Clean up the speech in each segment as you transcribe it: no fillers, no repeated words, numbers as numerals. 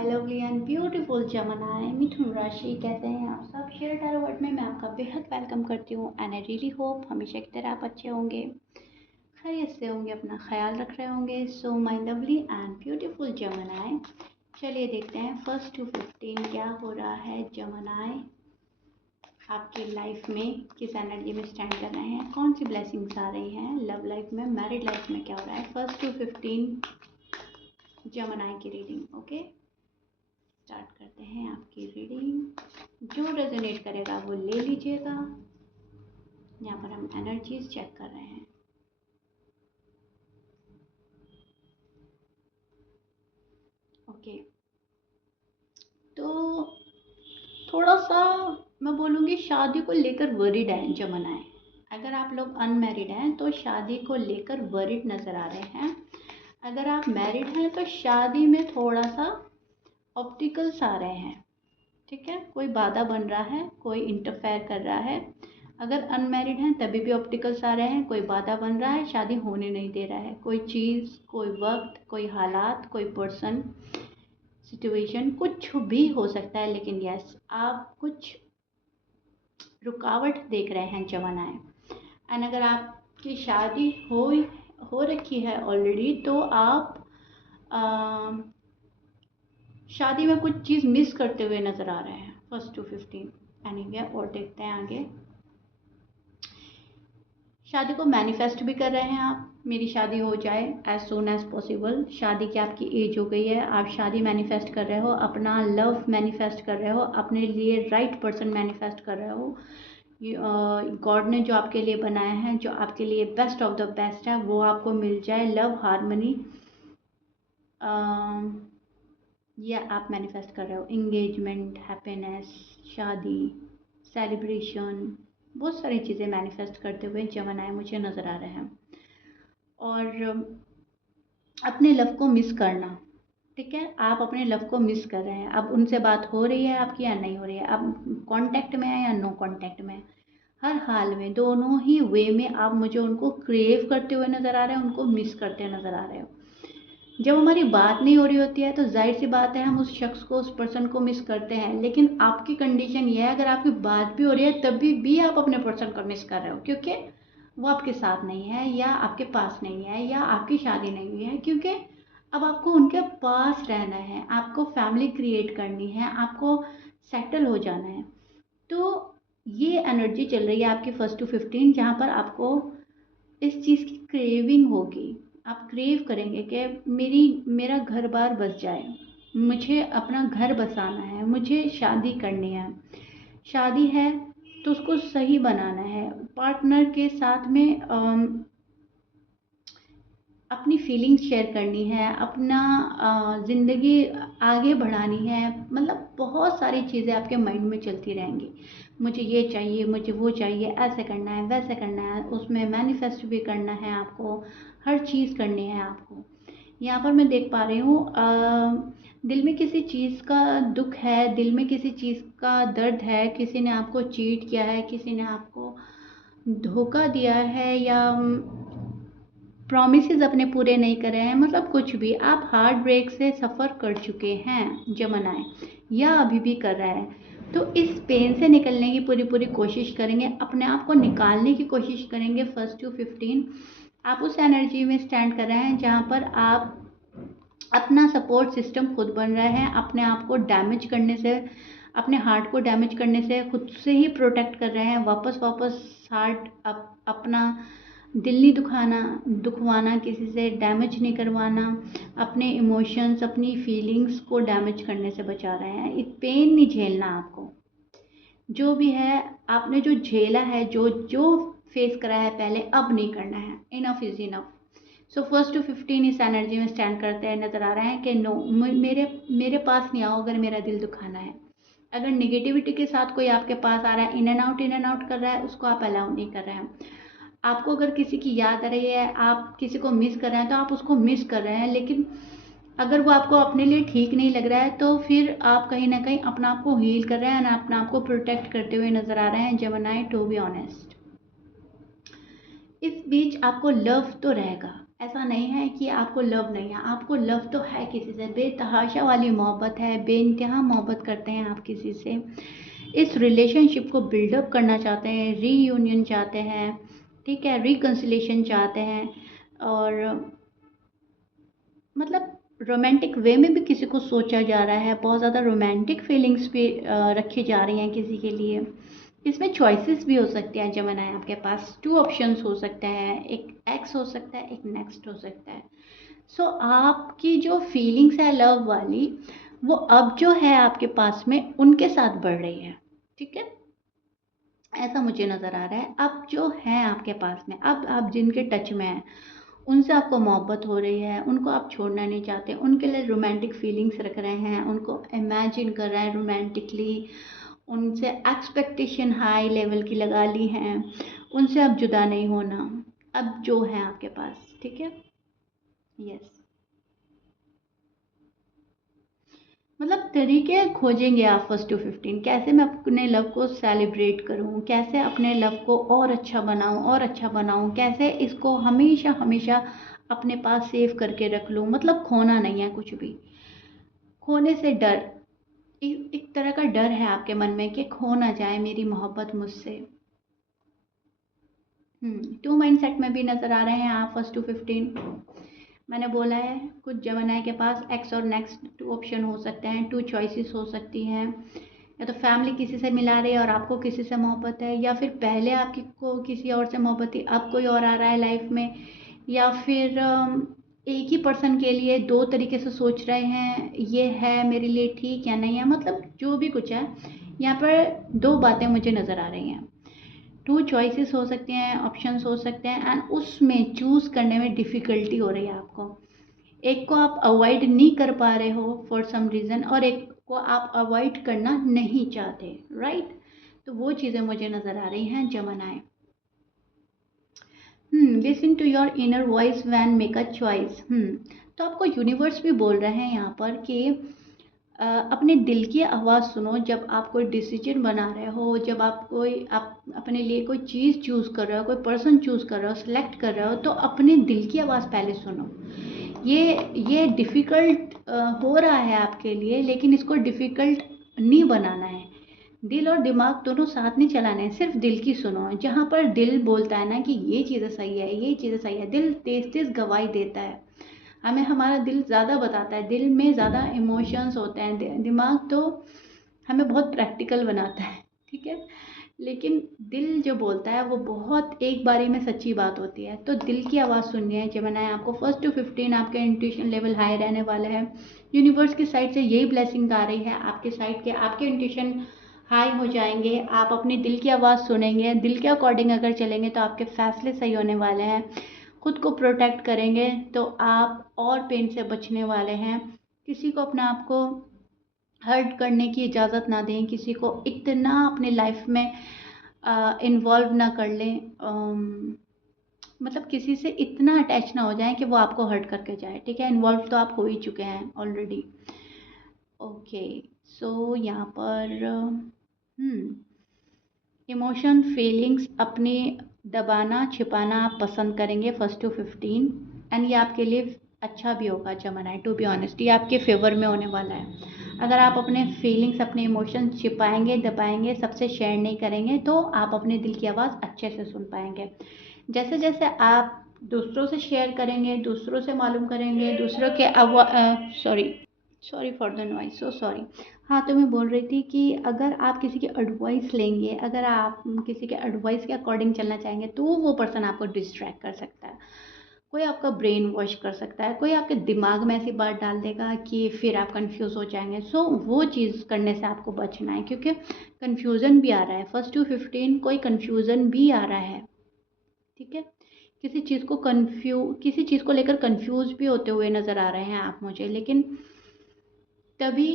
My lovely and beautiful जमनाई मिथुन राशि कहते हैं आप सब। शेयर टैरो वर्ड में मैं आपका बेहद वेलकम करती हूँ एंड आई रियली होप हमेशा की तरह आप अच्छे होंगे, खैरियत से होंगे, अपना ख्याल रख रहे होंगे। So my lovely and beautiful जमनाई, चलिए देखते हैं 1 to 15 क्या हो रहा है। जमनाई आपकी लाइफ में किस एनर्जी में स्टैंड कर रहे हैं, कौन सी ब्लेसिंग्स आ रही हैं लव लाइफ में, मैरिड लाइफ में क्या हो रहा है। 1 to 15 जमनाई की रीडिंग। ओके, स्टार्ट करते हैं आपकी रीडिंग। जो रेजोनेट करेगा वो ले लीजिएगा। यहाँ पर हम एनर्जीज चेक कर रहे हैं। ओके, तो थोड़ा सा मैं बोलूँगी शादी को लेकर वरीड है जमनाई। अगर आप लोग अनमैरिड हैं तो शादी को लेकर वरीड नज़र आ रहे हैं। अगर आप मैरिड हैं तो शादी में थोड़ा सा ऑब्स्टिकल्स आ रहे हैं। ठीक है, कोई बाधा बन रहा है, कोई इंटरफेयर कर रहा है। अगर अनमैरिड हैं तभी भी ऑब्स्टिकल्स आ रहे हैं, कोई बाधा बन रहा है, शादी होने नहीं दे रहा है। कोई चीज़, कोई वक्त, कोई हालात, कोई पर्सन, सिचुएशन, कुछ भी हो सकता है। लेकिन यस, आप कुछ रुकावट देख रहे हैं जमनाई। एंड अगर आपकी शादी हो रखी है ऑलरेडी तो आप शादी में कुछ चीज़ मिस करते हुए नज़र आ रहे हैं। 1 to 15 एनीवे। और देखते हैं आगे। शादी को मैनिफेस्ट भी कर रहे हैं आप, मेरी शादी हो जाए एज सून एज पॉसिबल। शादी की आपकी एज हो गई है, आप शादी मैनिफेस्ट कर रहे हो, अपना लव मैनिफेस्ट कर रहे हो, अपने लिए राइट पर्सन मैनिफेस्ट कर रहे हो। गॉड ने जो आपके लिए बनाया है, जो आपके लिए बेस्ट ऑफ द बेस्ट है, वो आपको मिल जाए। लव, हारमनी, ये आप मैनिफेस्ट कर रहे हो। इंगेजमेंट, हैप्पीनेस, शादी, सेलिब्रेशन, बहुत सारी चीज़ें मैनिफेस्ट करते हुए जमनाई मुझे नज़र आ रहे हैं। और अपने लव को मिस करना, ठीक है, आप अपने लव को मिस कर रहे हैं। अब उनसे बात हो रही है आपकी या नहीं हो रही है, आप कांटेक्ट में है या नो कांटेक्ट में, हर हाल में, दोनों ही वे में आप मुझे उनको क्रेव करते हुए नज़र आ रहे हैं, उनको मिस करते नज़र आ रहे हो। जब हमारी बात नहीं हो रही होती है तो जाहिर सी बात है हम उस शख्स को, उस पर्सन को मिस करते हैं। लेकिन आपकी कंडीशन ये है, अगर आपकी बात भी हो रही है तभी भी आप अपने पर्सन को मिस कर रहे हो, क्योंकि वो आपके साथ नहीं है, या आपके पास नहीं है, या आपकी शादी नहीं हुई है। क्योंकि अब आपको उनके पास रहना है, आपको फैमिली क्रिएट करनी है, आपको सेटल हो जाना है। तो ये एनर्जी चल रही है आपकी 1 to 15, जहाँ पर आपको इस चीज़ की क्रेविंग होगी। आप क्रेव करेंगे कि मेरा घर बार बस जाए, मुझे अपना घर बसाना है, मुझे शादी करनी है। शादी है तो उसको सही बनाना है, पार्टनर के साथ में अपनी फीलिंग्स शेयर करनी है, अपना ज़िंदगी आगे बढ़ानी है। मतलब बहुत सारी चीज़ें आपके माइंड में चलती रहेंगी। मुझे ये चाहिए, मुझे वो चाहिए, ऐसे करना है, वैसे करना है, उसमें मैनिफेस्ट भी करना है आपको, हर चीज़ करनी है आपको। यहाँ पर मैं देख पा रही हूँ दिल में किसी चीज़ का दुख है, दिल में किसी चीज़ का दर्द है, किसी ने आपको चीट किया है, किसी ने आपको धोखा दिया है, या प्रॉमिसेस अपने पूरे नहीं करे हैं। मतलब कुछ भी, आप हार्ट ब्रेक से सफ़र कर चुके हैं जमनाई, या अभी भी कर रहा है। तो इस पेन से निकलने की पूरी कोशिश करेंगे, अपने आप को निकालने की कोशिश करेंगे। 1 to 15 आप उस एनर्जी में स्टैंड कर रहे हैं जहाँ पर आप अपना सपोर्ट सिस्टम खुद बन रहे हैं, अपने आप को डैमेज करने से, अपने हार्ट को डैमेज करने से खुद से ही प्रोटेक्ट कर रहे हैं। वापस हार्ट अपना दिल नहीं दुखवाना, किसी से डैमेज नहीं करवाना, अपने इमोशंस, अपनी फीलिंग्स को डैमेज करने से बचा रहे हैं। इस पेन नहीं झेलना आपको। जो भी है आपने जो झेला है, जो जो फेस करा है पहले, अब नहीं करना है। Enough is enough. So 1 to 15 इस एनर्जी में स्टैंड करते हैं नज़र आ रहे हैं कि नो, मेरे पास नहीं आओ अगर मेरा दिल दुखाना है। अगर निगेटिविटी के साथ कोई आपके पास आ रहा है, इन एंड आउट कर रहा है, उसको आप अलाउ नहीं कर रहे हैं। आपको अगर किसी की याद आ रही है, आप किसी को मिस कर रहे हैं, तो आप उसको मिस कर रहे हैं। लेकिन अगर वो आपको अपने लिए ठीक नहीं लग रहा है तो फिर आप कहीं ना कहीं अपना आप को हील कर रहे हैं, अपना आप को प्रोटेक्ट करते हुए नज़र आ रहे हैं जमनाई, टू बी ऑनेस्ट। इस बीच आपको लव तो रहेगा, ऐसा नहीं है कि आपको लव नहीं है, आपको लव तो है किसी से, बेतहाशा वाली मोहब्बत है, बेइंतहा मोहब्बत करते हैं आप किसी से, इस रिलेशनशिप को बिल्डअप करना चाहते हैं, रीयूनियन चाहते हैं, ठीक है, रिकन्सिलेशन चाहते हैं, और मतलब रोमांटिक वे में भी किसी को सोचा जा रहा है, बहुत ज़्यादा रोमांटिक फीलिंग्स भी रखी जा रही हैं किसी के लिए। इसमें चॉइसेस भी हो सकते हैं जमनाए, आपके पास 2 ऑप्शंस हो सकते हैं, एक एक्स हो सकता है, एक नेक्स्ट हो सकता है। सो आपकी जो फीलिंग्स है लव वाली, वो अब जो है आपके पास में उनके साथ बढ़ रही है, ठीक है? ऐसा मुझे नज़र आ रहा है। अब जो है आपके पास में, अब आप जिनके टच में हैं, उनसे आपको मोहब्बत हो रही है, उनको आप छोड़ना नहीं चाहते, उनके लिए रोमांटिक फीलिंग्स रख रहे हैं, उनको इमेजिन कर रहे हैं रोमांटिकली, उनसे एक्सपेक्टेशन हाई लेवल की लगा ली हैं, उनसे अब जुदा नहीं होना, अब जो है आपके पास, ठीक है? यस। मतलब तरीके खोजेंगे आप फर्स्ट टू 15, कैसे मैं अपने लव को सेलिब्रेट करूं, कैसे अपने लव को और अच्छा बनाऊं और अच्छा बनाऊं, कैसे इसको हमेशा हमेशा अपने पास सेव करके रख लूं, मतलब खोना नहीं है कुछ भी। खोने से डर, एक तरह का डर है आपके मन में कि खो ना जाए मेरी मोहब्बत मुझसे। 2 माइंडसेट में भी नज़र आ रहे हैं आप फर्स्ट टू 15। मैंने बोला है कुछ जमानाए के पास एक्स और नेक्स्ट 2 ऑप्शन हो सकते हैं, 2 चॉइसेस हो सकती हैं, या तो फैमिली किसी से मिला रही है और आपको किसी से मोहब्बत है, या फिर पहले आपकी को किसी और से मोहब्बत थी, अब कोई और आ रहा है लाइफ में, या फिर एक ही पर्सन के लिए 2 तरीके से सोच रहे हैं, ये है मेरे लिए ठीक या नहीं है, मतलब जो भी कुछ है यहाँ पर 2 बातें मुझे नज़र आ रही हैं। 2 चॉइसेस हो सकती हैं, ऑप्शंस हो सकते हैं, एंड उसमें चूज़ करने में डिफ़िकल्टी हो रही है आपको। एक को आप अवॉइड नहीं कर पा रहे हो फॉर सम रीज़न, और एक को आप अवॉइड करना नहीं चाहते, राइट? तो वो चीज़ें मुझे नज़र आ रही हैं जमनाए। Listen to your inner voice when make a choice. तो आपको यूनिवर्स भी बोल रहे हैं यहाँ पर कि अपने दिल की आवाज़ सुनो जब आप कोई डिसीजन बना रहे हो, जब आप अपने लिए कोई चीज़ चूज़ कर रहे हो, कोई पर्सन चूज़ कर रहे हो, सेलेक्ट कर रहे हो, तो अपने दिल की आवाज़ पहले सुनो। ये डिफ़िकल्ट हो रहा है आपके लिए, लेकिन इसको डिफ़िकल्ट नहीं बनाना है। दिल और दिमाग दोनों साथ नहीं चलाने हैं, सिर्फ दिल की सुनो। जहाँ पर दिल बोलता है ना कि ये चीज़ें सही है, ये चीज़ें सही है, दिल तेज तेज गवाही देता है, हमें हमारा दिल ज़्यादा बताता है, दिल में ज़्यादा इमोशंस होते हैं, दिमाग तो हमें बहुत प्रैक्टिकल बनाता है, ठीक है? लेकिन दिल जो बोलता है वो बहुत एक बारी में सच्ची बात होती है। तो दिल की आवाज़ सुननी है जमनाए आपको। फर्स्ट टू 15 आपके इंट्यूशन लेवल हाई रहने वाला है, यूनिवर्स की साइड से यही ब्लेसिंग आ रही है, आपके साइड के आपके इंट्यूशन हाई हो जाएंगे, आप अपनी दिल की आवाज़ सुनेंगे, दिल के अकॉर्डिंग अगर चलेंगे तो आपके फैसले सही होने वाले हैं, खुद को प्रोटेक्ट करेंगे तो आप और पेन से बचने वाले हैं। किसी को अपने आप को हर्ट करने की इजाज़त ना दें, किसी को इतना अपने लाइफ में इन्वॉल्व ना कर लें, मतलब किसी से इतना अटैच ना हो जाएं कि वो आपको हर्ट करके जाए, ठीक है? इन्वॉल्व तो आप हो ही चुके हैं ऑलरेडी। ओके, सो यहाँ पर इमोशन फीलिंग्स अपनी दबाना छिपाना आप पसंद करेंगे फर्स्ट टू 15, एंड ये आपके लिए अच्छा भी होगा जमनाए, टू बी ऑनेस्ट, ये आपके फेवर में होने वाला है। अगर आप अपने फीलिंग्स अपने इमोशंस छिपाएंगे, दबाएंगे, सबसे शेयर नहीं करेंगे, तो आप अपने दिल की आवाज़ अच्छे से सुन पाएंगे। जैसे जैसे आप दूसरों से शेयर करेंगे, दूसरों से मालूम करेंगे, दूसरों के sorry sorry for the noise, so sorry. हाँ, तो मैं बोल रही थी कि अगर आप किसी की एडवाइस लेंगे, अगर आप किसी के एडवाइस के अकॉर्डिंग चलना चाहेंगे, तो वो पर्सन आपको डिस्ट्रैक्ट कर सकता है, कोई आपका ब्रेन वॉश कर सकता है, कोई आपके दिमाग में ऐसी बात डाल देगा कि फिर आप कंफ्यूज हो जाएंगे। सो वो चीज़ करने से आपको बचना है, क्योंकि कंफ्यूजन भी आ रहा है फर्स्ट टू 15, कोई कंफ्यूजन भी आ रहा है, ठीक है? किसी चीज़ को लेकर कंफ्यूज भी होते हुए नज़र आ रहे हैं आप मुझे, लेकिन तभी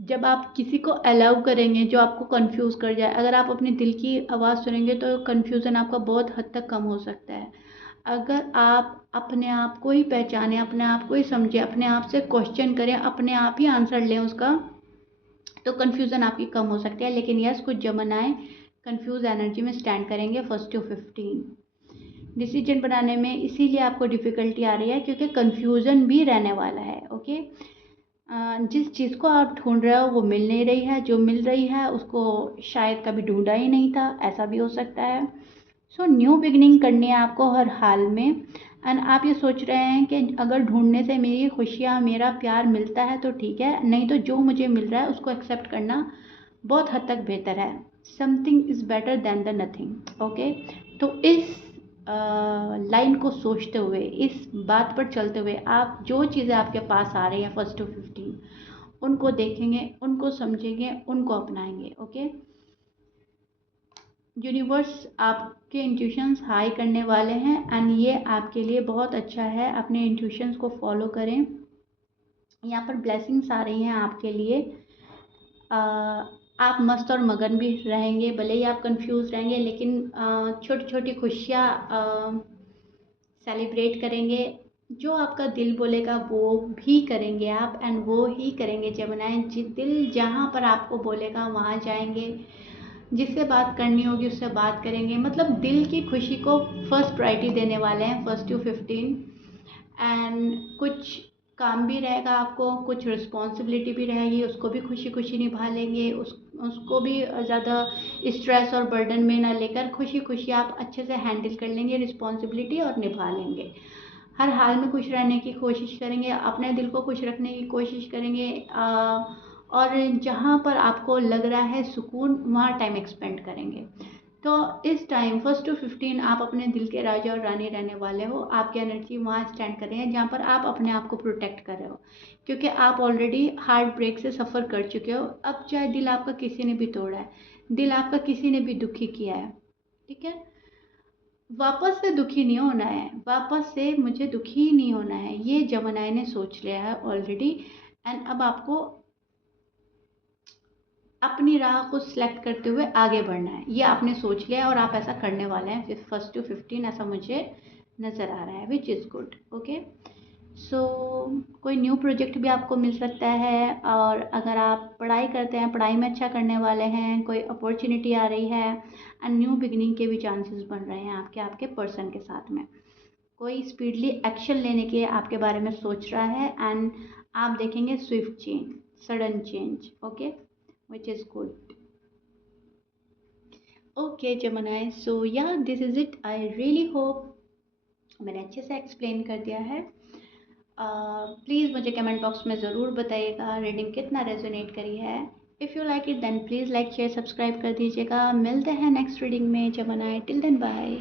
जब आप किसी को अलाउ करेंगे जो आपको कंफ्यूज कर जाए। अगर आप अपने दिल की आवाज़ सुनेंगे तो कन्फ्यूज़न आपका बहुत हद तक कम हो सकता है। अगर आप अपने आप को ही पहचानें, अपने आप को ही समझें, अपने आप से क्वेश्चन करें, अपने आप ही आंसर लें उसका, तो कन्फ्यूज़न आपकी कम हो सकती है। लेकिन यस, कुछ जमनाएं कन्फ्यूज एनर्जी में स्टैंड करेंगे फर्स्ट टू 15। डिसीजन बनाने में इसीलिए आपको डिफ़िकल्टी आ रही है क्योंकि कन्फ्यूज़न भी रहने वाला है। ओके, जिस चीज़ को आप ढूंढ रहे हो वो मिल नहीं रही है, जो मिल रही है उसको शायद कभी ढूंढा ही नहीं था, ऐसा भी हो सकता है। सो न्यू बिगनिंग करनी है आपको हर हाल में। एंड आप ये सोच रहे हैं कि अगर ढूंढने से मेरी खुशियाँ मेरा प्यार मिलता है तो ठीक है, नहीं तो जो मुझे मिल रहा है उसको एक्सेप्ट करना बहुत हद तक बेहतर है। Something is better than the nothing. Okay, तो इस लाइन को सोचते हुए, इस बात पर चलते हुए, आप जो चीज़ें आपके पास आ रही हैं 1 to 15 उनको देखेंगे, उनको समझेंगे, उनको अपनाएंगे। ओके, यूनिवर्स आपके इंट्यूशंस हाई करने वाले हैं एंड ये आपके लिए बहुत अच्छा है। अपने इंट्यूशंस को फॉलो करें। यहाँ पर ब्लेसिंग्स आ रही हैं आपके लिए। आप मस्त और मगन भी रहेंगे, भले ही आप कंफ्यूज रहेंगे, लेकिन छोटी छोटी खुशियाँ सेलिब्रेट करेंगे। जो आपका दिल बोलेगा वो भी करेंगे आप, एंड वो ही करेंगे जमुनाएं। दिल जहाँ पर आपको बोलेगा वहाँ जाएंगे, जिससे बात करनी होगी उससे बात करेंगे। मतलब दिल की खुशी को फर्स्ट प्रायोरिटी देने वाले हैं 1 to 15। एंड कुछ काम भी रहेगा आपको, कुछ रिस्पॉन्सिबिलिटी भी रहेगी, उसको भी खुशी खुशी निभा लेंगे। उसको भी ज़्यादा स्ट्रेस और बर्डन में ना लेकर खुशी खुशी आप अच्छे से हैंडल कर लेंगे रिस्पॉन्सिबिलिटी और निभा लेंगे। हर हाल में खुश रहने की कोशिश करेंगे, अपने दिल को खुश रखने की कोशिश करेंगे। और जहाँ पर आपको लग रहा है सुकून, वहाँ टाइम एक्सपेंड करेंगे। तो इस टाइम 1 to 15 आप अपने दिल के राजा और रानी रहने वाले हो। आपकी एनर्जी वहाँ स्टैंड कर रही है जहाँ पर आप अपने आप को प्रोटेक्ट कर रहे हो, क्योंकि आप ऑलरेडी हार्ट ब्रेक से सफ़र कर चुके हो। अब चाहे दिल आपका किसी ने भी तोड़ा है, दिल आपका किसी ने भी दुखी किया है, ठीक है, वापस से दुखी नहीं होना है, वापस से मुझे दुखी ही नहीं होना है, ये जमुनाई ने सोच लिया है ऑलरेडी। एंड अब आपको अपनी राह को सिलेक्ट करते हुए आगे बढ़ना है, ये आपने सोच लिया और आप ऐसा करने वाले हैं 1 to 15, ऐसा मुझे नज़र आ रहा है, विच इज़ गुड। ओके, सो कोई न्यू प्रोजेक्ट भी आपको मिल सकता है, और अगर आप पढ़ाई करते हैं, पढ़ाई में अच्छा करने वाले हैं, कोई अपॉर्चुनिटी आ रही है एंड न्यू बिगनिंग के भी चांसेस बन रहे हैं आपके पर्सन के साथ में। कोई स्पीडली एक्शन लेने के आपके बारे में सोच रहा है एंड आप देखेंगे Swift change, sudden change. Okay, which is good. Okay, Gemini. So yeah, this is it. I really hope मैंने अच्छे से एक्सप्लेन कर दिया है। प्लीज़ मुझे कमेंट बॉक्स में ज़रूर बताइएगा रीडिंग कितना रेजोनेट करी है। If you like it then please like share subscribe कर दीजिएगा। मिलते हैं नेक्स्ट रीडिंग में Gemini। Till then bye.